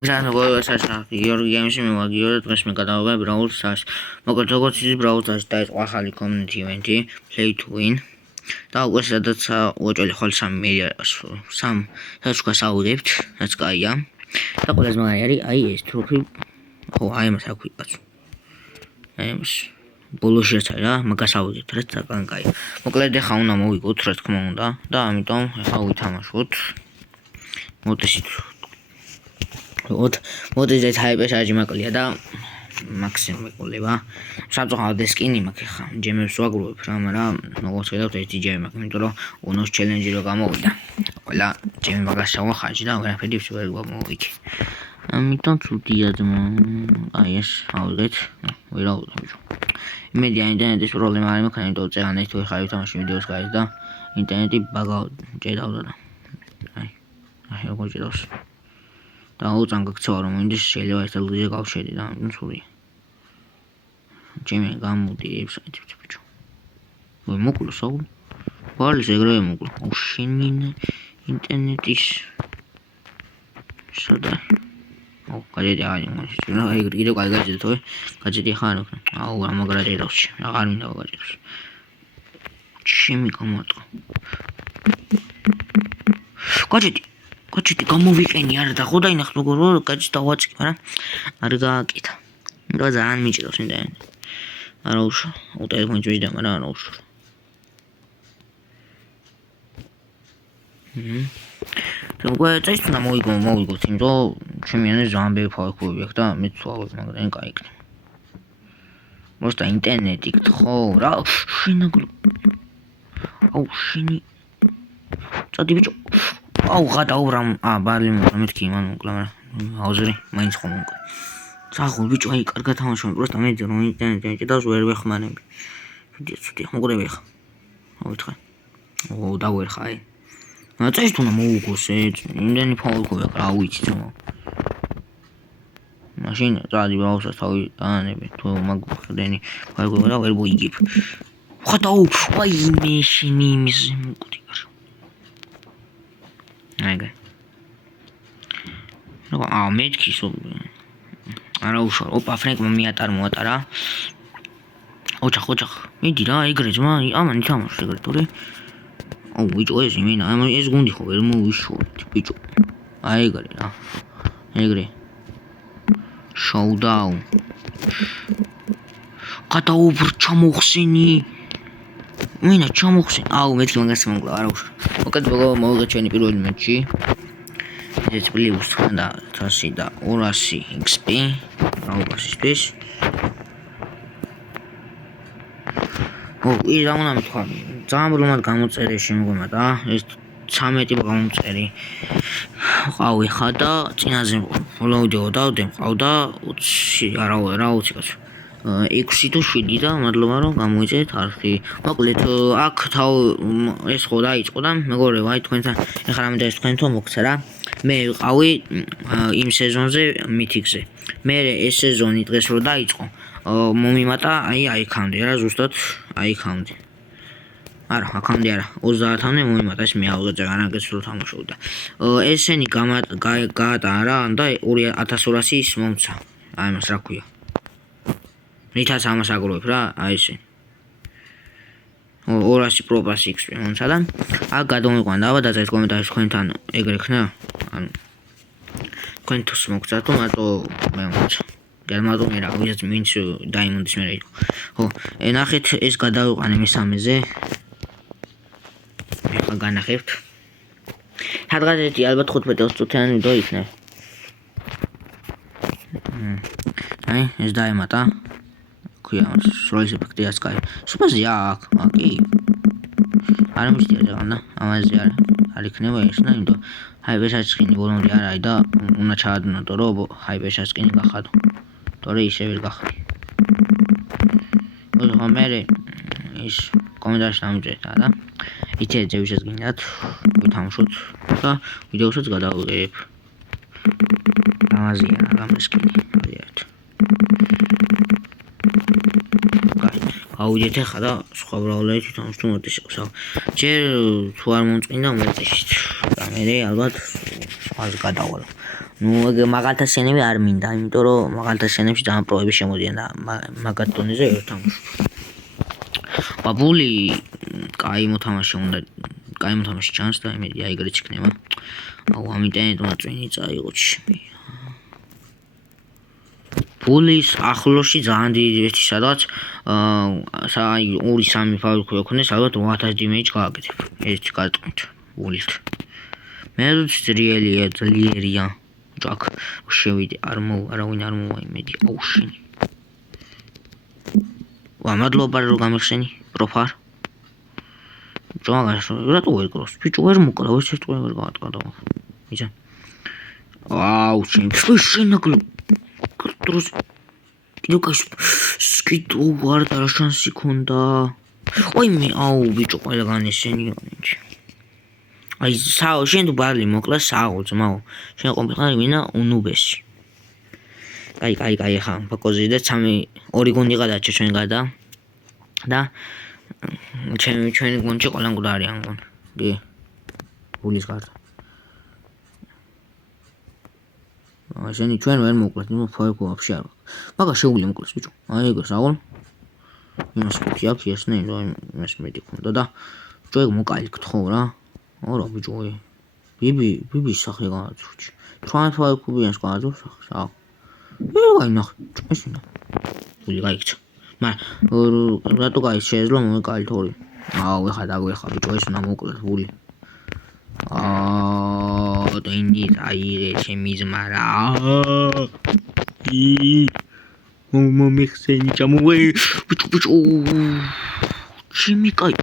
Gracias, Georgi Games me va Georgi დღეს მე გადავიღე Brawl Stars. მოკლედ როგორც იცით Brawl Stars დაიწყო ახალი community event-ი Play to Win. და უკვე სადაც უოჭველი ხვალ 3 საჩუქას ავიღებთ, რაც კაია. და ყველაზე მაგარი არის აი ეს ტროფი. ხო, აი მას აქ ვიყავს. აი მას ბოლოში რაც არის რა, მაგას ავიღებთ, რაც ძალიან კაია. მოკლედ ახლა უნდა მოვიგოთ, რა თქმა უნდა, და ამიტომ ახლა ვითამაშოთ. მოდესით მოდეზე ჰაიპეს აჯიმაკლია და მაქსიმუმ ეკოლება. საბძოხავ დესკინი მაქვს ხა. ჯემებს ვაგროვებ რა, მაგრამ როგორც ხედავთ ერთი ჯემი მაქვს, იმიტომ რომ უნოს ჩელენჯი რო გამოვიდა. ყველა ჯემი მაგას შევახაჯი და ვერაფერი ვერ გამოვიქი. ამიტომ ცუდია ძმა. აი ეს ავიღეთ. ვერ ავიღებ. იმედია ინტერნეტის პრობლემა არ მექნა, იმიტომ წეგან ეს თუ ხარ ვითამაში ვიდეოს გაიც და ინტერნეტი ჭედავდა და აი როგორ ჭედავს. და უწან გაქცევა რომ მინდა შეიძლება ეს ლუზე გავშედი და სულია. ჯემი გამოდიებს საერთოდ ბიჭო. ვე მოკლო საუბ. ვალის ეგრევე მოკლო. უშინინე ინტერნეტის სადა. ო, გაიდი აი მოშ. აი კიდევ გაიჯეთ თო. გაიჯეთი ხარ. აუ ამაგრა ჭედავს. აღარ მინდა გაიჯებს. ჩემი გამოტყო. გაჭიტი გამოვიყენი არა და ხო დაინახ როგორ გაჭი დავაწყი, მაგრამ არ გააკეთა. და ძალიან მიჭირავს ინტერნეტი. არა უშო, ტელეფონი ჯვიჯდა, მაგრამ არა უშო. უკვე წეს უნდა მოვიგოთ, იმიტომ ჩემი ანე ძალიან ბევრი ფაიქები აქვს და მეც ვავებ, მაგრამ კაი იქნება. просто ინტერნეტი ხო რა შინაგლო. აუ შინი წადი ბიჭო. აუ გადაუბრამ ბალი მეთქი მან მოკლა მაგრამ აუზრი მაინც ხომ უკვე წახო ბიჭო აი კარგად თამაშობ просто მე რომ ინტერნეტი და ვერ ვეხმარები ცუდი მოყრები ხა აუთხე ო დავერხა აი წეს თუ მოვუგოს იმდენი ფაულკობი რა ვიცი თო მაშინ წადი ბაუსას თავი დაანები თუ მაგდენი ფაულკობი რა ვერ მოიგებ ხათაუ აი მე შენი მის მოკდი აიგე. ნუ მეთქი სულ. არა უშო, ოპა ფრენკმა მიატარ მოატარა. ოჯახ. მიდი რა, ეგრე ძმა, ამან ითამაშე ეგრე თორე. აუ ბიჭო ეს იმენა, ეს გუნდი ხო ვერ მოვიშორეთ, ბიჭო. აი ეგრე რა. ეგრე. შოუდაუნ. გადაუბრ ჩამოხსენი. მინა ჩამოხსენ. აუ მეთქი მაგას მომკლა, არა უშო. მოკლედ მოვიღეთ ჩვენი პირველი მატჩი. ეს პლუს და 100 და 200 XP. აუგასისთვის. ო, ის რა უნდა მეთქვა. ძალიან ბრუნად გამოწერე შემოგვიმა და ეს 13 გამოწერი. ყავი ხა და წინაზე ვიდეო დავდე მყავდა 20 არა 20 კაცო. 6 თუ 7 და მადლობა რომ გამოიწეთ არხი. მოკლედ აქ თავ ეს ხო დაიწყო და მეგობრებო აი თქვენთან ეხლა რამე და ეს თქვენ თო მოგცა რა. მე ვიყავი იმ სეზონზე მითიქზე. მე ეს სეზონი დღეს რო დაიწყო მომიმატა აი იქამდე რა ზუსტად აი იქამდე. არა, აქამდე არა 30-მდე მომიმატა ეს მე ავიღე არაგეს რო თამაშობდა. ესენი გაატარა და 2200 ის მომცა. აი მას რა ქვია. რითაც ამას აგროვებ რა, აი ესე. 200 პროპას XP მომცა და აქ გადავიყვან და დაწერეთ კომენტარებში თქვენთან ეგრე ხნა. ანუ თქვენ თოს მოგცათ თუ მარტო მე მომცა. გერმადო მე რა ვიცი მინც დაიმონდის მე რა იყო. ხო, ნახეთ ეს გადავიყვანე მესამეზე. ახლა განახებთ. სადღაც ალბათ 15-20 წუთიანი ვიდეო იქნება. აი ეს დაემატა. ქვია სროლის ეფექტი ასკაი. სუპაზია აქ, კი. არ მისდია და ამაზე არ იქნება ეს და იმიტომ ჰაიპეს აწყინი ბოლომდე არ არის და უნდა ჩაადნოტო რომ ჰაიპეს აწყინი გახადო. თორე ისე ვერ გახდი. ოდო მე ის კომენტარში დამჭერეთ და იცით ვისაც გინდათ ვითამაშოთ და ვიდეოსაც გადავიღებ. ამაზია გამესკინი. აუდიეთ ახლა და სხვა ბრაულერით თვითონ მოდის იყოს. ჯერ თუ არ მომწყინდა მოწიშით. და მე ალბათ სხვა გადავალ. ნუ მაგალთა სცენები არ მინდა, იმიტომ რომ მაგალთა სცენებში ძალიან პროები შემოდიან და მაგათ დონეზე ვერ თამაშობ. ბაბული კაი მოთამაშე უნდა კაი მოთამაშე ჩანს და იმედი აიგრეც იქნება. აუ ამ ინტერნეტმა წვენი წაიღო ჩემი. ბულის ახლოში ძალიან დიდი ერთი სადაც 2-3 ფაბრიკა ქონდეს, ალბათ 8000 დიმეიჯ გააკეთებ. ერთი კარტით ბულით. მე ძლიერია ძლიერია. ჯაკ შევიდე არავინ არ მოვა იმედი აუშენი. მადლობა რომ გამიხსენი პროფარ. ჯოგას რატო ვერ გროს? ბიჭო ვერ მოკლა, ვერ შეტყვი ვერ გაატყდა. ისა. აუ შენაგლო. კრტრუს. კიდოკას სკიდო ვარ და რა შანსი ქონდა. ой მე აუ ბიჭო ყველგან ესენი. აი საო შენ თუ ბარლი მოკლა საო ძმაო. შენ კომპიუტერი მინა უნუბესი. კაი ხა ფოკუსი და 2 გუნდი გადაჭე ჩვენ გადა და ჩვენი გუნდში ყველან გუნდარი ამგონ კი ბულის გარდა შენი ჩვენ ვერ მოკლათ ნუ ფოიკო ვაფშე არ მაგა შეუძლია მოკლეს ბიჭო აი ეგრე საღოლ იმას კופი აქვს ესნე იმას მეტი ქონდა და ბიჭო ეგ მოკალიქთ ხო რა არა ბიჭო ბიბი სახე გააძურჩი ჩვენ ფოიკობიანს გააძურს სახე აი ნახე ესნა ბული გაიქცა მაგრამ რატო გაიქ შეეძლო მოკალით ორი აუ ეხა დაგვეხა ბიჭო ეს უნდა მოკლეს ბული და ინდი აირე ჩემი ძმა რა მომიხსენი ჩამოვე ბიჭო ჩემი კაი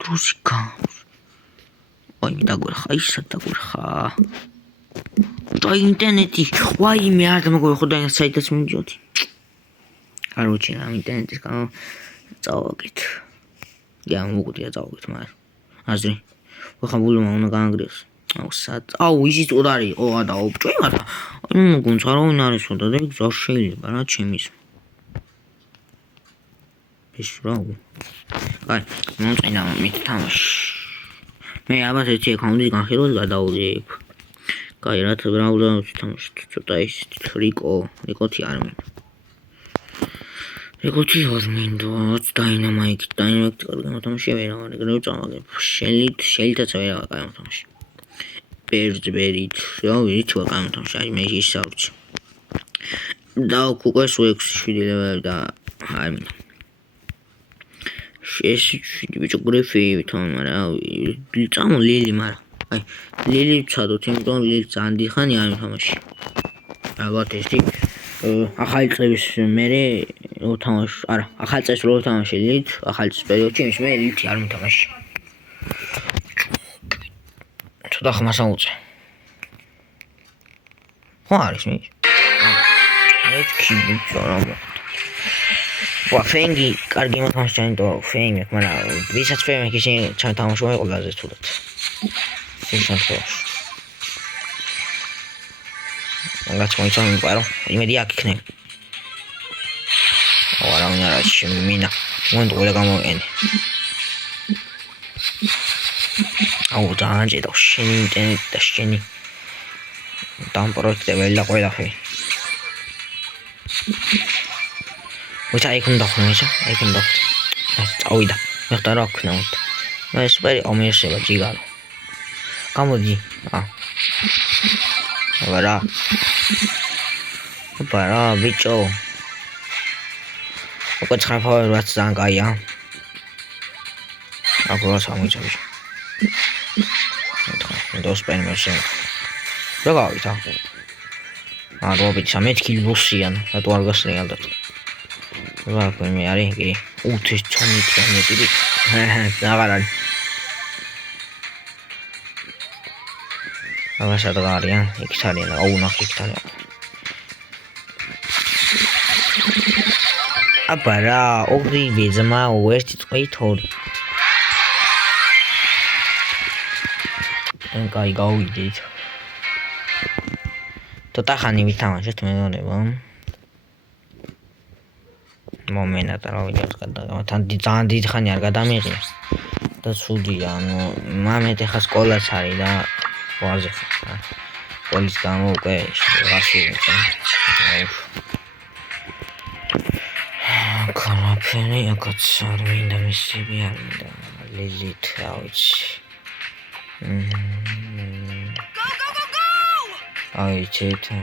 დროსი გავს აი დაგვეხა ისა დაგვეხა და ინტერნეტი ვაიმე არ დამოგვეხო და საიტაც მიდიოდი კაროჩე რა ინტერნეტის გამო წავაგეთ я მოგდია წავაგეთ მაგრამ აზრი ხა ბულმა უნდა გაანგრიოს აუ ისიც უდარი იყო და ოპჭი მაგრამ გუნცა რომ არის და გზა შეიძლება რა ჩემის ეს რა კაი მომწინა მითამაში მე ალბათ ერთი აკაუნტი განხილვას გადავდიებ კაი რა თბრავდა თამაშობ ცოტა ის რიკოთი არ მინდა რიკოთი არ მინდა დაინამიკი კარგი მოთამაშე ვერ აღარ ეგრევე წავაგებ შელითაც ვერ აღარ კარგი მოთამაშე ბერდბერით რა ვიცი რა კარგი მოთამაშე აი მე ის საუბრობ და უკუეს 6-7 ლეველი და არ მინდა ეს ბიჭო გრიფი ვითომ მაგრამ წამო ლილი მაგრამ აი ლილი ვცადოთ იმიტომ ლილი ძალიან დიდხანი არ მითამაში ალბათ ესეთი ახალი წლების მერე ვთამაშ არა ახალი წელს რო ვთამაშე ლილით ახალი წლის პერიოდში იმის მე ლილით არ მითამაში ცოტა ხმას აუწე ხო არის მე ეთქი ბიჭო რა ვა ფენგი კარგი მოთამაშე ჩანტო ფენგი მაგრამ ვისაც ფენგი ისე ჩათამაშო ყველაზე თუდად შეიძლება რაც მოიცავ პარო იმედი აქ იქნება არა უნდა შემინა მონდ ყველა გამოვენე აუ დაანჯედა შენი ინტერნეტი და შენი დამპროექტებელი და ყველაფერი ვიცა იქ უნდა ხმეშა იქ უნდა წავიდა მე ხდა რა ქნა უნდა მე სუპერი ამერშება ჯიგარო გამოდი აბარა ბიჭო უკვე ცხრაფავე რაც ძალიან კაია აკურა სამოიცა ბიჭო და სპენ მერშენ რა გავიდა რობიტ 13 კილოსიან რატო არ გასწრია ალბათ რა მე არის კი 5 12 აღარ არის აღარ გადაგარიან იქ თარიან აუ ნახე იქ თარიან აბარა ორი ვიზმა ერთი წვით ორი კაი გავიდით ცოტა ხანი ვითამაშეთ მეგონება მომენტად რა ვიდეოს გადაგავთან ძალიან დიდი ხანი არ გადამიღია და ცუდია ანუ მამეთ ახლა სკოლაც არის და ვარზე ხარ სკოლის გამო უკვე გასულიყო. Kanapeni akatsa ar მინდა მისები არ მინდა ლილით რა ვიცი. აი ჩეთან.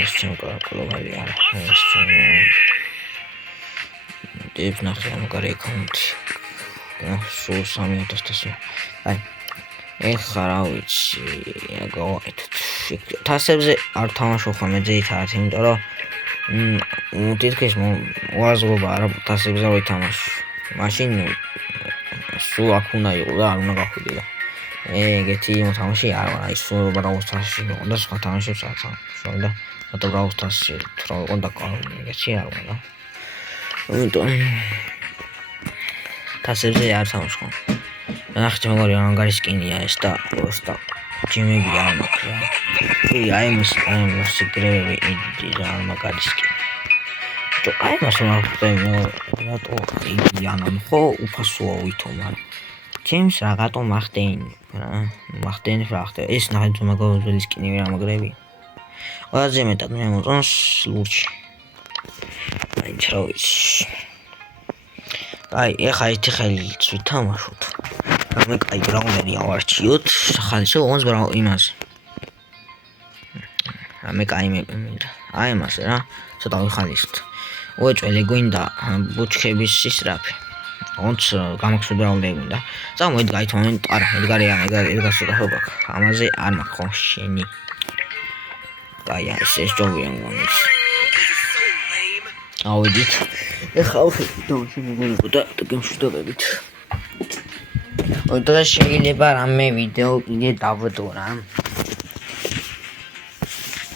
ეს ჩემკოლობალი არა. ეს დებს ნახე ამ კარი აკაუნტი. სულ 3000-ს. აი ეხლა რა ვიცი, გავაკეთოთ. თასებზე არ თამაშობ ხოლმე ძირითადად, იმიტომ რომ თითქოს უაზრობა არა თასებზე რომ ითამაშო. მაშინ სულ აქ უნდა იყო და არ უნდა გახვიდე და ეგეთი მოთამაშე არ ვარ. აი სულ ბრაუს თასში იყო და სხვა თამაშებს არ თამაშობ და რატო ბრაუს თასში რა იყო და ეგეთი არ ვარ და. იმიტომ თასებზე არ თამაშობ. ნახე მეგორი ანგარი სკინია ეს და პროსტა ჯიმები არ მაქვს რა. აი ეს სიგრები იდი რა მაგარი სკინი. აი მას მოხდა რატო იგი ანან ხო უფასოა ვითომ არა. ჩემს რაღაცო მახდენი რა. მახდენი ფრახტე. ეს ნახე თუ მაგარი სკინი რა მაგრები. ყველაზე მეტად მე მომწონს ლურჩი. აი რა ვიცი. აი ეხა ერთი ხელით ვითამაშოთ. მე კაი ბრაუნერი ავარჩიოთ ხალისო ონს ბრაუნ იმას მე კაი მე აი მას რა ცოტა ვიხალისოთ უეჭველი გვინდა ბუჩქების ისრაფი ონს გამაქვს ბრაუნერი გვინდა წამოედ გაითვალე არა ედგარი ედგარს ხობა ამაზე არ მაქვს ხო შენი აი ეს ჯობია მომის ავედით ეხა ვხედავ შემოგონებო და გემშვიდობებით Otra შეიძლება რამე ვიდეო კიდე დავდო რა.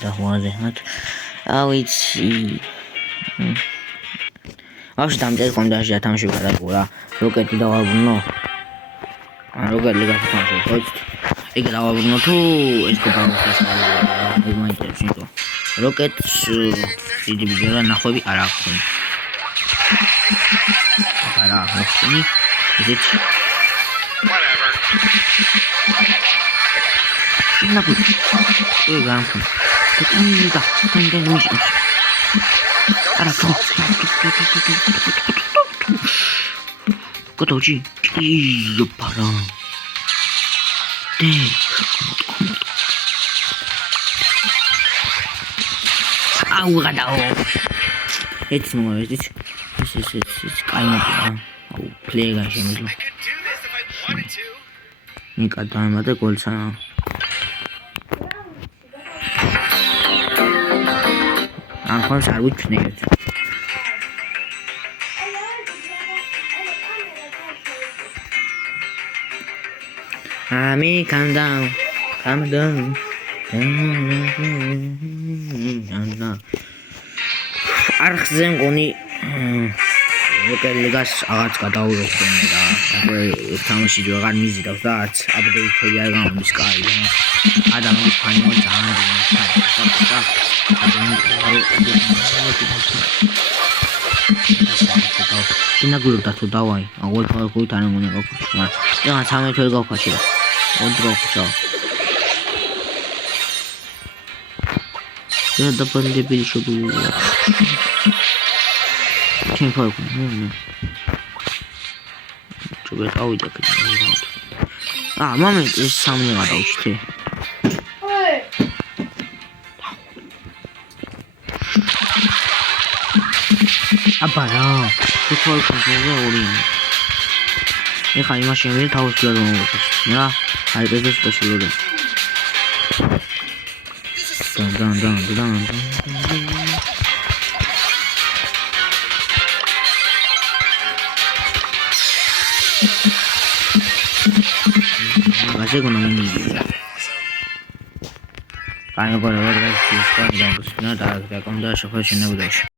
და ხوازეhat. ავიცი. ახლა დამჭერ კონდაში ათამში გადაგურა. როკეტი დავაბრუნო. როკეტი გასახმო ხო? ეგ დავაბრუნო თუ ეს გაბავშვას არა. ეგ მაინტერესებს იმიტომ. როკეტს დიდი ბიძა ნახვები არ აქვს. არა, მოხსნი. ისიც Una puta. Ganso. Totalmente. Totalmente. Ahora todo. Gotoji. Iyo para. Au gadao. It's no more. It's kind of play game. Nika dama da gol sana. Anxon ar uçneydi. Me calm down. Arxzen qoni ლიგას აღარც გადაურო ხოლმე და თამაში ვეღარ მიზიდავს და არც აპდეიტები არ გამოდის კაი და ადამიანის ფანი ძალიან ინაგულობდა თუ დავაი აგერ ფარკუით არ მოგონა გაქუჩა მაგრამ და 13 თვე გავქაჩი ოდროხჭა და დაბანდებილი შეგულა Чем фарку? Чего это ауди так. Момент, здесь сам не надо учить. Апара. Ты фарку уже урин. Я хочу машину таус для дома. Я хочу это спасибо. Да. Magazine con un video. Paano para ver si está bien, pues nada, que con dash, pues no dash.